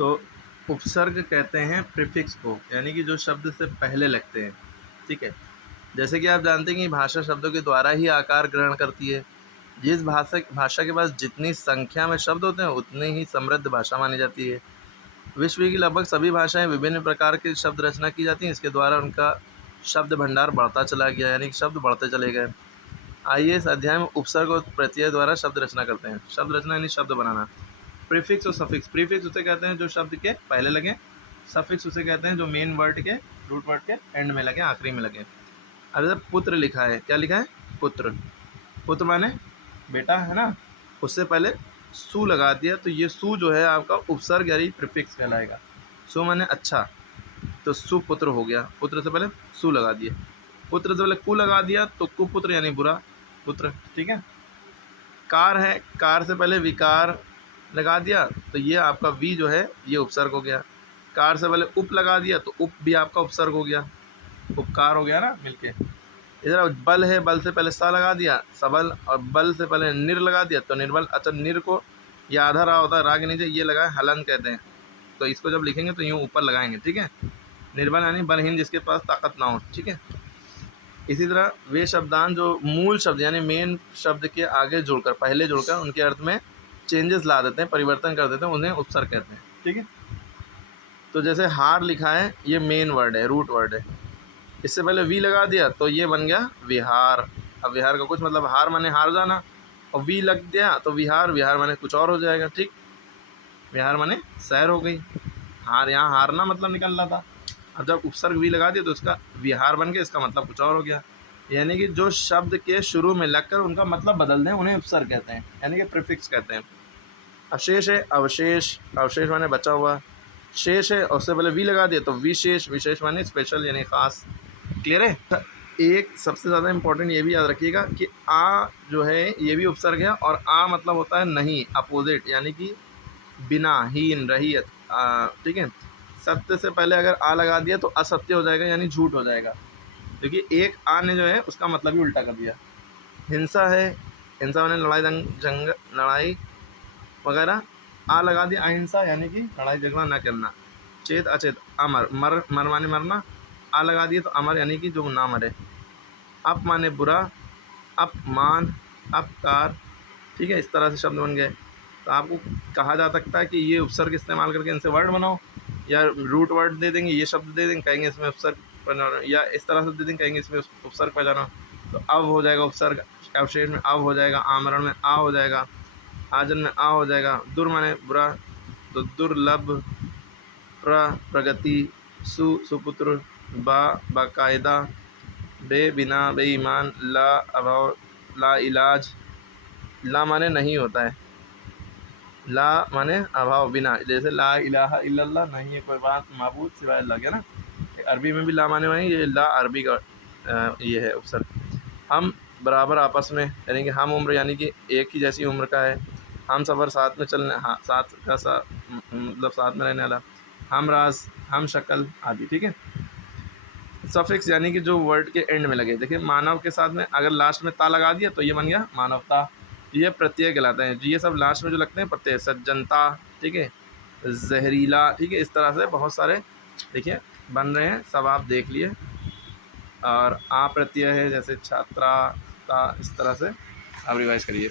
तो उपसर्ग कहते हैं प्रीफिक्स को, यानी कि जो शब्द से पहले लगते हैं, ठीक है। जैसे कि आप जानते हैं कि भाषा शब्दों के द्वारा ही आकार ग्रहण करती है। जिस भाषा के पास जितनी संख्या में शब्द होते हैं उतनी ही समृद्ध भाषा मानी जाती है। विश्व की लगभग सभी भाषाएं विभिन्न प्रकार की शब्द रचना की जाती हैं, इसके द्वारा उनका शब्द भंडार बढ़ता चला गया, यानी कि शब्द बढ़ते चले गए। आइए इस अध्याय में उपसर्ग और प्रत्यय द्वारा शब्द रचना करते हैं। शब्द रचना यानी शब्द बनाना। प्रीफिक्स और सफिक्स। प्रीफिक्स उसे कहते हैं जो शब्द के पहले लगे। सफिक्स उसे कहते हैं जो मेन वर्ड के, रूट वर्ड के एंड में लगे, आखिरी में लगे। अब जैसे पुत्र लिखा है, क्या लिखा है? पुत्र। पुत्र माने बेटा, है ना। उससे पहले सु लगा दिया तो ये सु जो है आपका उपसर्ग यानी प्रीफिक्स कहलाएगा। सु माने अच्छा, तो सुपुत्र हो गया। पुत्र से पहले सु लगा दिया। पुत्र से पहले कु लगा दिया तो कुपुत्र यानी बुरा पुत्र, ठीक है। कार है, कार से पहले विकार लगा दिया तो ये आपका वी जो है ये उपसर्ग हो गया। कार से पहले उप लगा दिया तो उप भी आपका उपसर्ग हो गया, उपकार हो गया ना मिलके। इधर बल है, बल से पहले सा लगा दिया सबल, और बल से पहले निर लगा दिया तो निर्बल। अच्छा, निर को ये आधा रा होता है, रा के नीचे ये लगा है हलन कहते हैं, तो इसको जब लिखेंगे तो यूँ ऊपर लगाएंगे, ठीक है। निर्बल यानी बलहीन, जिसके पास ताकत ना हो, ठीक है। इसी तरह वे शब्दान जो मूल शब्द यानी मेन शब्द के आगे जुड़कर, पहले जुड़कर उनके अर्थ में चेंजेस ला देते हैं, परिवर्तन कर देते हैं, उन्हें उपसर्ग कहते हैं, ठीक है। तो जैसे हार लिखा है, ये मेन वर्ड है, रूट वर्ड है। इससे पहले वी लगा दिया तो ये बन गया विहार। अब विहार का कुछ मतलब हार माने हार जाना, और वी लग गया तो विहार, विहार माने कुछ और हो जाएगा, ठीक। विहार माने सैर हो गई। हार, यहाँ हारना मतलब निकल रहा था, अब जब उपसर्ग वी लगा दिया तो इसका विहार बन गया, इसका मतलब कुछ और हो गया। यानी कि जो शब्द के शुरू में लगकर उनका मतलब बदल दें उन्हें उपसर्ग कहते हैं, यानी कि प्रीफिक्स कहते हैं। अवशेष है, अवशेष, अवशेष माने बचा हुआ। शेष है, उससे पहले वी लगा दिया तो विशेष, विशेष माने स्पेशल यानी खास। क्लियर है। एक सबसे ज़्यादा इम्पोर्टेंट ये भी याद रखिएगा कि आ जो है ये भी उपसर्ग है, और आ मतलब होता है नहीं, अपोजिट, यानी कि बिना, हीन, रहियत, ठीक है। सत्य से पहले अगर आ लगा दिया तो असत्य हो जाएगा, यानी झूठ हो जाएगा, क्योंकि एक आ ने जो है उसका मतलब ही उल्टा कर दिया। हिंसा है, हिंसा माने लड़ाई जंग लड़ाई वगैरह। आ लगा दिया अहिंसा, यानी कि लड़ाई झगड़ा न करना। चेत अचेत, अमर, मर, मर माने मरना। आ लगा दिया तो अमर, यानी कि जो ना मरे। अप माने बुरा, अपमान, अपकार, ठीक है। इस तरह से शब्द बन गए। तो आपको कहा जा सकता है कि ये उपसर्ग इस्तेमाल करके इनसे वर्ड बनाओ, या रूट वर्ड दे देंगे, ये शब्द दे देंगे, कहेंगे इसमें उपसर्ग पहचानो, या इस तरह से दे देंगे, कहेंगे इसमें उपसर्ग पहचानो। तो अब हो जाएगा उपसर्ग, अवशेष में अब हो जाएगा, आमरण में आ हो जाएगा, आजन में आ हो जाएगा। दुर माने बुरा, तो दुर्लभ, प्रगति, सुपुत्र, बाकायदा, बिना, बेईमान, ला अभाव, ला इलाज। ला माने नहीं होता है, ला माने अभाव, बिना, जैसे ला इलाहा इल्लल्लाह, नहीं है कोई बात माबूद सिवाय अल्लाह के ना। अरबी में भी ला माने वहीं, ये ला अरबी का ये है उपसर्ग। हम बराबर आपस में, यानी कि हम उम्र, यानी कि एक ही जैसी उम्र का है। हम सफ़र, साथ में चलने, हाँ साथ का मतलब साथ में रहने वाला। हम राज, हम शक्ल आदि, ठीक है। सफिक्स यानी कि जो वर्ड के एंड में लगे, देखिए मानव के साथ में अगर लास्ट में ता लगा दिया तो ये बन गया मानवता। ये प्रत्यय कहलाते हैं, ये सब लास्ट में जो लगते हैं प्रत्यय। सज्जनता, ठीक है। जहरीला, ठीक है। इस तरह से बहुत सारे देखिए बन रहे हैं, सब आप देख लिए। और आ प्रत्यय है, जैसे छात्रा, इस तरह से आप रिवाइज करिए।